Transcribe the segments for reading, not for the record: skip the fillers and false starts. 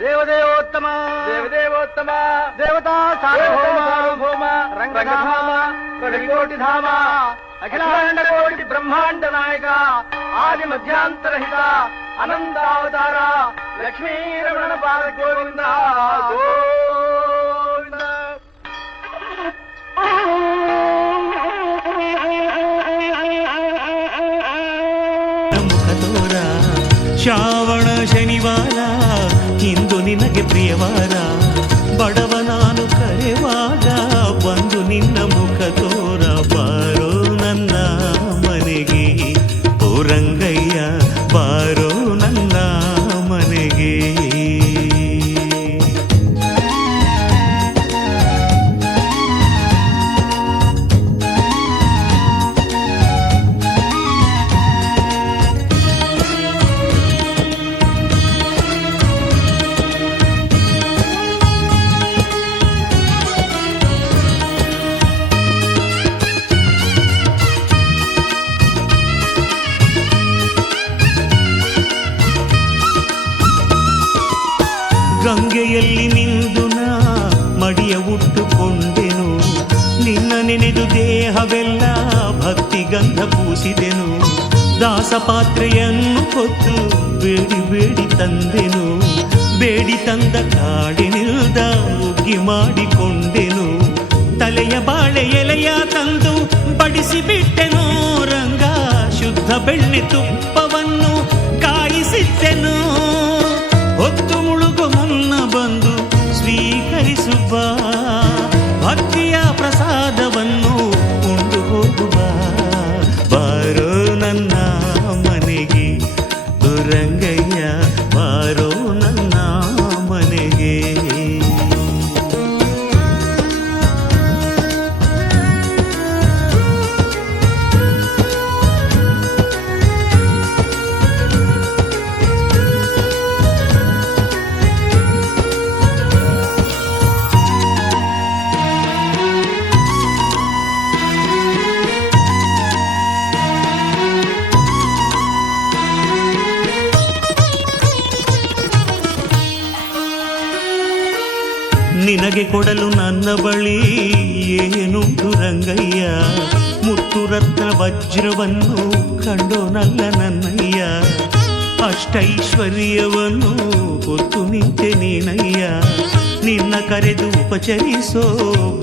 ದೇವದೇವೋತ್ತಮ ದೇವದೇವೋತ್ತಮ ದೇವತಾ ಸಾರ್ವಭೌಮ ರಂಗಧಾಮ ಕೋಟಿ ಧಾಮ ಅಖಿಲಾಂಡ ಕೋಟಿ ಬ್ರಹ್ಮಾಂಡ ನಾಯಕ ಆದಿ ಮಧ್ಯಾಂತರಹಿತ ಅನಂತಾವತಾರ ಲಕ್ಷ್ಮೀ ರಮಣ ಪಾದ ಗೋವಿಂದ ಗೋವಿಂದ. ಮುಖತೋರ ಶ್ರಾವಣ ಶನಿವಾರ ಇಂದು ನಿನಗೆ ಪ್ರಿಯವಾರ ಬಡವ ನಾನು ಕರೆವಾಗ ಬಂದು ನಿನ್ನ ಮುಖ ತೋರ ಬಾರೋ ನನ್ನ ಮನೆಗೆ ಓ ರಂಗಯ್ಯ ಬಾರೋ ನನ್ನ ಮನೆಗೆ. ಗಂಗೆಯಲ್ಲಿ ನಿಂದು ನಾ ಮಡಿಯ ಉಟ್ಟುಕೊಂಡೆನು ನಿನ್ನ ನೆನೆದು ದೇಹವೆಲ್ಲ ಭಕ್ತಿ ಗಂಧ ಪೂಸಿದೆನು ದಾಸಪಾತ್ರೆಯನ್ನು ಹೊತ್ತು ಬೇಡಿ ಬೇಡಿ ತಂದೆನು ಬೇಡಿ ತಂದ ಕಾಡಿನಿಲ್ದ ಉಗ್ಗಿ ಮಾಡಿಕೊಂಡೆನು ತಲೆಯ ಬಾಳೆ ಎಲೆಯ ತಂದು ಬಡಿಸಿ ಬಿಟ್ಟೆನು ರಂಗ ಶುದ್ಧ ಬೆಣ್ಣೆ ತುಪ್ಪವನ್ನು ಕಾಯಿಸಿದ್ದೆನು ಹೊತ್ತು ಮುಳುಗು ಮುನ್ನ ಬಂದು ಸ್ವೀಕರಿಸುವ ಭಕ್ತಿಯ ಪ್ರಸಾದವನ್ನು ಉಂಡು ಹೋಗುವ ಬಾರೋ ನನ್ನ ಮನೆಗೆ ರಂಗಯ್ಯ ಬಾರೋ ನನ್ನ ಮನೆಗೆ. ನಿನಗೆ ಕೊಡಲು ನನ್ನ ಬಳಿ ಏನುಂಟು ರಂಗಯ್ಯ ಮುತ್ತು ರತ್ನ ವಜ್ರವನ್ನು ಕಂಡೋನಲ್ಲ ನನ್ನಯ್ಯ ಅಷ್ಟೈಶ್ವರ್ಯವನ್ನು ಹೊತ್ತು ನಿಂತೆ ನೀನಯ್ಯ ನಿನ್ನ ಕರೆದು ಉಪಚರಿಸೋ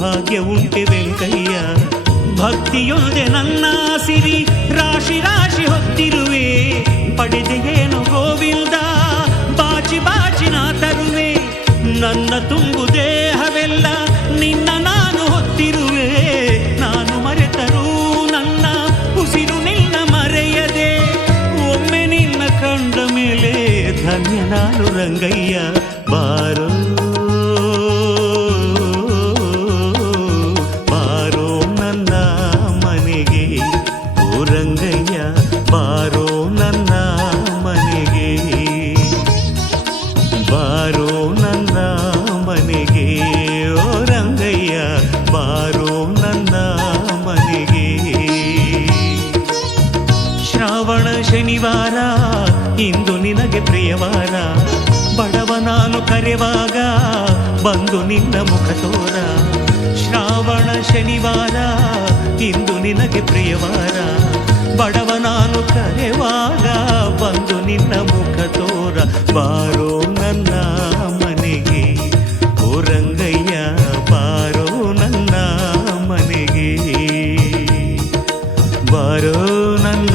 ಭಾಗ್ಯ ಉಂಟೆ ವೆಂಕಯ್ಯ ಭಕ್ತಿಯೊಂದೆ ನನ್ನ ಸಿರಿ ರಾಶಿ ರಾಶಿ ಹೊತ್ತಿರುವೆ ಪಡೆದೆಯೇನು ಗೋವಿಂದ ಬಾಚಿ ಬಾಚಿ ನಾ ತರುವೆ ನನ್ನ ತುಂಬು ದೇಹವೆಲ್ಲ ನಿನ್ನ ನಾನು ಹೊತ್ತಿರುವೆ ನಾನು ಮರೆತರೂ ನನ್ನ ಉಸಿರು ನಿನ್ನ ಮರೆಯದೆ ಒಮ್ಮೆ ನಿನ್ನ ಕಂಡ ಮೇಲೆ ಧನ್ಯ ನಾನು ರಂಗಯ್ಯ ಬಾರೋ ಬಾರೋ ನನ್ನ ಮನೆಗೆ ಓ ರಂಗಯ್ಯ ಬಾರೋ ನನ್ನ ಮನೆಗೆ ಬಾರೋ ನನ್ನ ಮನೆಗೆ ಓ ರಂಗಯ್ಯ ಬಾರೋ ನನ್ನ ಮನೆಗೆ. ಶ್ರಾವಣ ಶನಿವಾರ ಇಂದು ನಿನಗೆ ಪ್ರಿಯವಾರ ಬಡವ ನಾನು ಕರೆವಾಗ ಬಂದು ನಿನ್ನ ಮುಖ ತೋರ ಶ್ರಾವಣ ಶನಿವಾರ ಇಂದು ನಿನಗೆ ಪ್ರಿಯವಾರ ಬಡವ ನಾನು ಕರೆವಾಗ ಬಂದು ನಿನ್ನ ಮುಖ ತೋರ ಬಾರೋ ನನ್ನ ಮನೆಗೆ ಓ ರಂಗಯ್ಯ ಬಾರೋ ನನ್ನ ಮನೆಗೆ ಬಾರೋ ನನ್ನ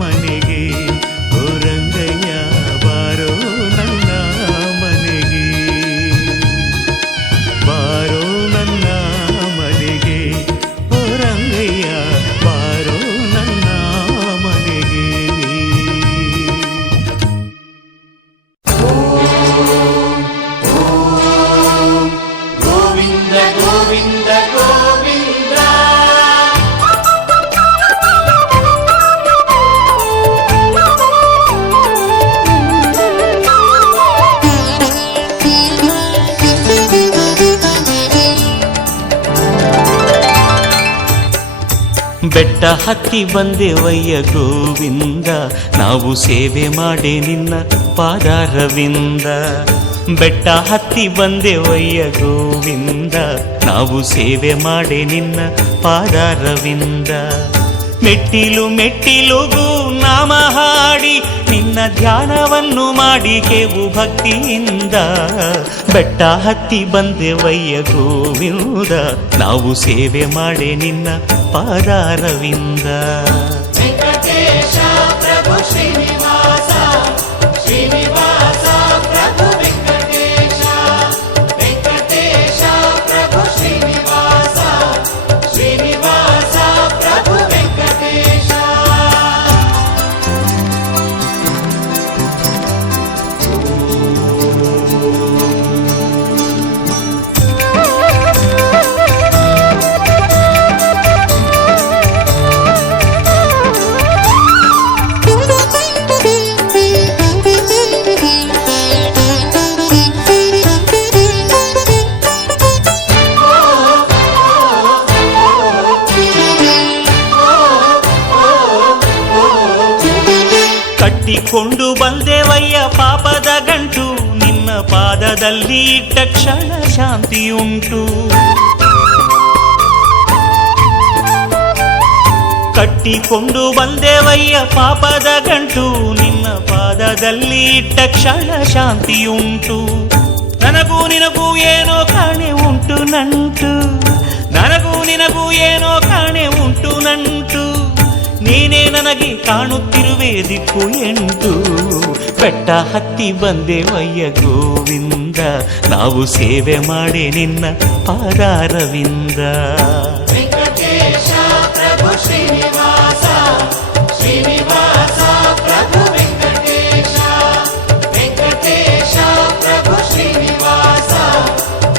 ಮನೆಗೆ ಓ ರಂಗಯ್ಯ ಬಾರೋ ನನ್ನ ಮನೆಗೆ ಬಾರೋ ನನ್ನ ಮನೆಗೆ ಓ ರಂಗಯ್ಯ ಬಾರೋ ನನ್ನ ಮನೆಗೆ. ಗೋವಿಂದ ಗೋವಿಂದ ಗೋವಿಂದ ಬೆಟ್ಟ ಹತ್ತಿ ಬಂದೆವಯ್ಯ ಗೋವಿಂದ ನಾವು ಸೇವೆ ಮಾಡಿ ನಿನ್ನ ಪಾದಾರವಿಂದ ಬೆಟ್ಟ ಹತ್ತಿ ಬಂದೆವಯ್ಯ ಗೋವಿಂದ, ನಾವು ಸೇವೆ ಮಾಡೆ ನಿನ್ನ ಪಾದಾರವಿಂದ. ಮೆಟ್ಟಿಲು ಮೆಟ್ಟಿಲುಗೂ ನಾಮ ಹಾಡಿ ನಿನ್ನ ಧ್ಯಾನವನ್ನು ಮಾಡಿ ಕೇವು ಭಕ್ತಿಯಿಂದ. ಬೆಟ್ಟ ಹತ್ತಿ ಬಂದೆವಯ್ಯ ಗೋವಿಂದ, ನಾವು ಸೇವೆ ಮಾಡೆ ನಿನ್ನ ಪಾದಾರವಿಂದ. ವೆಂಕಟೇಶ ಪ್ರಭು ಶ್ರೀನಿವಾಸ, ಶ್ರೀನಿವಾಸ ಪ್ರಭು ವೆಂಕಟೇಶ. ವೆಂಕಟೇಶ ಪ್ರಭು ಶ್ರೀನಿವಾಸ, ಶ್ರೀನಿವಾಸ ಪ್ರಭು ವೆಂಕಟೇಶ. ಕಟ್ಟಿಕೊಂಡು ಬಂದೆವಯ್ಯ ಪಾಪದ ಗಂಟು, ನಿನ್ನ ಪಾದದಲ್ಲಿ ಇಟ್ಟ ಕ್ಷಣ ಶಾಂತಿಯುಂಟು. ಕಟ್ಟಿಕೊಂಡು ಬಂದೆವಯ್ಯ ಪಾಪದ ಗಂಟು, ನಿನ್ನ ಪಾದದಲ್ಲಿ ಇಟ್ಟ ಕ್ಷಣ ಶಾಂತಿಯುಂಟು. ನನಗೂ ನಿನಗೂ ಏನೋ ಕಾಣೆ ಉಂಟು ನಂಟು, ನನಗೂ ನಿನಗೂ ಏನೋ ಕಾಣೆ ಉಂಟು ನಂಟು. ನೀನೇ ನನಗೆ ಕಾಣುತ್ತಿರುವೆ ದಿಕ್ಕು ಎಂಟು. ಬೆಟ್ಟ ಹತ್ತಿ ಬಂದೆವಯ್ಯ ಗೋವಿಂದ, ನಾವು ಸೇವೆ ಮಾಡಿ ನಿನ್ನ ಪಾದಾರವಿಂದ. ವೆಂಕಟೇಶ ಪ್ರಭು ಶ್ರೀನಿವಾಸ, ಶ್ರೀನಿವಾಸ ಪ್ರಭು ವೆಂಕಟೇಶ. ವೆಂಕಟೇಶ ಪ್ರಭು ಶ್ರೀನಿವಾಸ,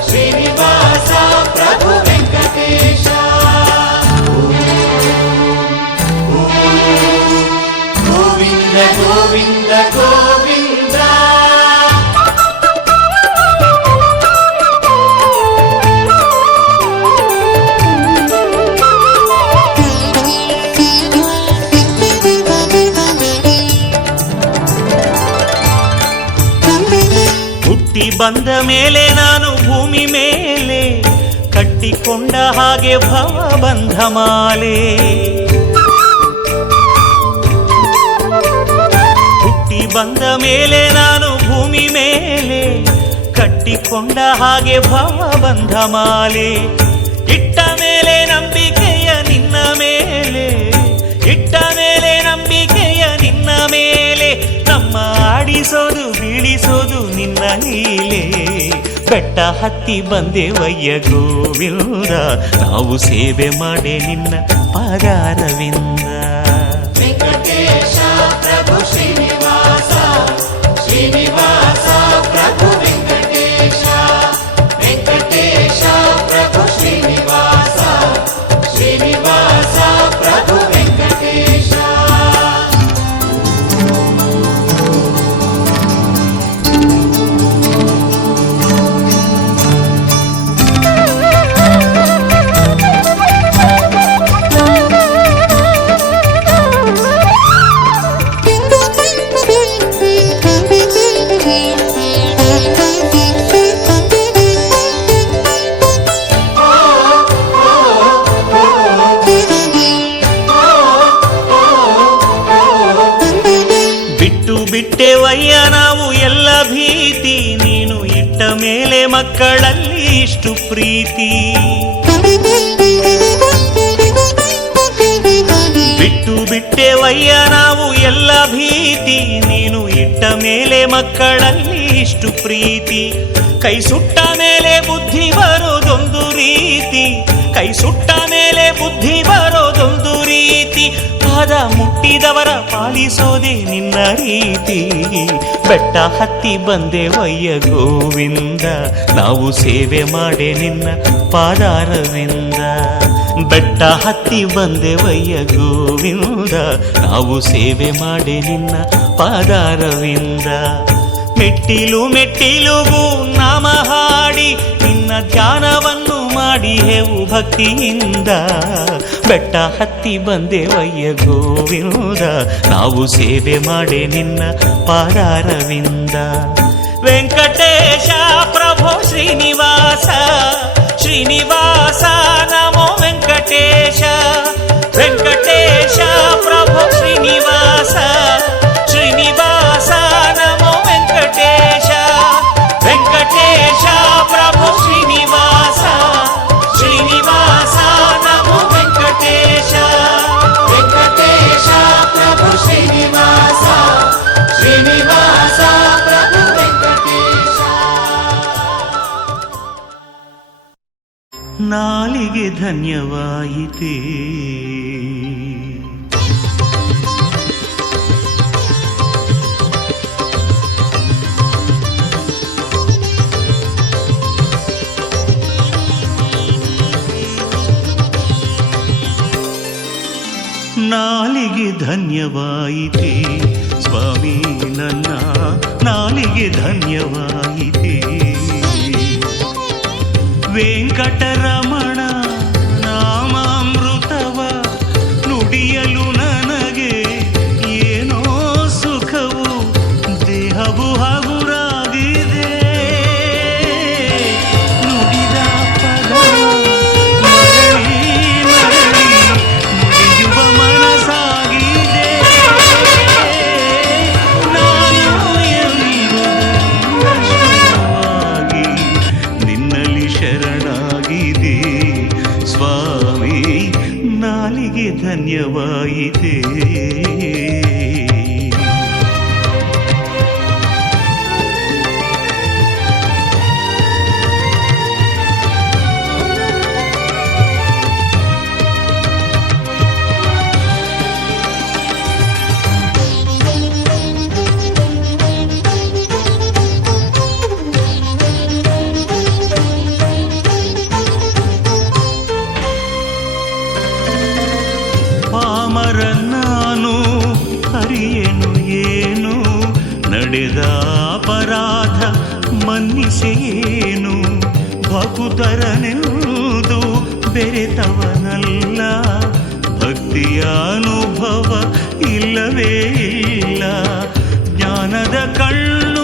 ಶ್ರೀನಿವಾಸ ಪ್ರಭು ವೆಂಕಟೇಶ. ಗೋವಿಂದ ಗೋವಿಂದ ಗೋವಿಂದ. ಹುಟ್ಟಿ ಬಂದ ಮೇಲೆ ನಾನು ಭೂಮಿ ಮೇಲೆ ಕಟ್ಟಿಕೊಂಡ ಹಾಗೆ ಭವ ಬಂಧ ಮಾಲೆ. ಹುಟ್ಟಿ ಬಂದ ಮೇಲೆ ನಾನು ಭೂಮಿ ಮೇಲೆ ಕಟ್ಟಿಕೊಂಡ ಹಾಗೆ ಭವ ಬಂಧ ಮಾಲೆ. ಇಟ್ಟ ಮೇಲೆ ನಂಬಿಕೆಯ ನಿನ್ನ ಮೇಲೆ, ಇಟ್ಟ ಮೇಲೆ ನಂಬಿಕೆಯ ನಿನ್ನ ಮೇಲೆ. ನಮ್ಮ ಆಡಿಸೋದು ಬೀಳಿಸೋದು ನಿನ್ನ ಲೀಲೆ. ಬೆಟ್ಟ ಹತ್ತಿ ಬಂದೆವಯ್ಯ ಗೋವಿಂದ, ನಾವು ಸೇವೆ ಮಾಡೆ ನಿನ್ನ ಪಾದಾರವಿಂದ. ವೆಂಕಟೇಶ ಪ್ರಭು ಶ್ರೀನಿವಾಸ, ಶ್ರೀನಿವಾಸ ಪ್ರಭು ವೆಂಕಟೇಶ. ವೆಂಕಟೇಶ ಪ್ರಭು ಶ್ರೀನಿವಾಸ, ಶ್ರೀನಿವಾಸ ಪ್ರಭು ವೆಂಕಟೇಶ. ಬಿಟ್ಟೆವಯ್ಯ ನಾವು ಎಲ್ಲ ಭೀತಿ, ನೀನು ಇಟ್ಟ ಮೇಲೆ ಮಕ್ಕಳಲ್ಲಿ ಇಷ್ಟು ಪ್ರೀತಿ. ಬಿಟ್ಟು ಬಿಟ್ಟೆವಯ್ಯ ನಾವು ಎಲ್ಲ ಭೀತಿ, ನೀನು ಇಟ್ಟ ಮೇಲೆ ಮಕ್ಕಳಲ್ಲಿ ಇಷ್ಟು ಪ್ರೀತಿ. ಕೈ ಸುಟ್ಟ ಮೇಲೆ ಬುದ್ಧಿ ಬರೋದೊಂದು ರೀತಿ, ಕೈ ಸುಟ್ಟ ಮೇಲೆ ಬುದ್ಧಿ ಬರೋದೊಂದು ರೀತಿ. ಪಾದ ಮುಟ್ಟಿದವರ ಪಾಲಿಸೋದೆ ನಿನ್ನ ರೀತಿ. ಬೆಟ್ಟ ಹತ್ತಿ ಬಂದೆವಯ್ಯ ಗೋವಿಂದ, ನಾವು ಸೇವೆ ಮಾಡೆ ನಿನ್ನ ಪಾದಾರವಿಂದ. ಬೆಟ್ಟ ಹತ್ತಿ ಬಂದೆವಯ್ಯ ಗೋವಿಂದ, ನಾವು ಸೇವೆ ಮಾಡೆ ನಿನ್ನ ಪಾದಾರವಿಂದ. ಮೆಟ್ಟಿಲು ಮೆಟ್ಟಿಲುಗೂ ನಾಮ ಹಾಡಿ ನಿನ್ನ ಧ್ಯಾನವನ್ನು ಮಾಡಿ ಹೇವು ಭಕ್ತಿಯಿಂದ. ಬೆಟ್ಟ ಹತ್ತಿ ಬಂದೆವಯ್ಯ ಗೋವಿಂದ, ನಾವು ಸೇವೆ ಮಾಡೆ ನಿನ್ನ ಪಾದಾರವಿಂದ. ವೆಂಕಟೇಶ ಶ್ರೀನಿವಾಸ ನಮೋ ವೆಂಕಟೇಶ ವೆಂಕಟೇಶ ಪ್ರಭು ಶ್ರೀನಿವಾಸ ಶ್ರೀನಿವಾಸ ನಮೋ ವೆಂಕಟೇಶ ವೆಂಕಟೇಶ ಪ್ರಭು ಶ್ರೀನಿವಾಸ ಶ್ರೀನಿವಾಸ ನಮೋ ವೆಂಕಟೇಶ ವೆಂಕಟೇಶ ಪ್ರಭು ಶ್ರೀನಿವಾಸ ಶ್ರೀನಿವಾಸ ಪ್ರಭು ವೆಂಕಟೇಶ. ನಾಲಿಗೆ ಧನ್ಯವಾಯಿತೇ ನಾಲಿಗೆ ಧನ್ಯವಾಯಿತೇ ಸ್ವಾಮಿ ನನ್ನ ನಾಲಿಗೆ ಧನ್ಯವಾಯಿತೇ ವೆಂಕಟರಮಣ ನಾಮಾಮೃತವ ನುಡಿಯಲು ನನಗೆ ಏನೋ ಸುಖವು ದೇಹವು ಹಗುರಾಗಿದೆ ನುಡಿದ ಪದವು ಮರಳಿ ಮರಳಿ ನುಡಿಯುವ ಮನಸ್ಸಾಗಿದೆ ನಾನು ಎಂಬುದು ನಶ್ವರವಾಗಿ ನಿನ್ನಲ್ಲಿ ಶರಣಾಗಿದೆ ಸ್ವಾಮಿ ನಾಲಿಗೆ ಧನ್ಯವಾಯಿತೇ ಪಾಮರ ನಾನು ಹರಿಯೇನು ಏನು ನಡೆದ ಅಪರಾಧ ಮನ್ನಿಸೇನು ಭಕುತರನೆಂದು ಬೆರೆತವನಲ್ಲ ಭಕ್ತಿಯ ಅನುಭವ ಇಲ್ಲವೇ ಇಲ್ಲ ಜ್ಞಾನದ ಕಣ್ಣು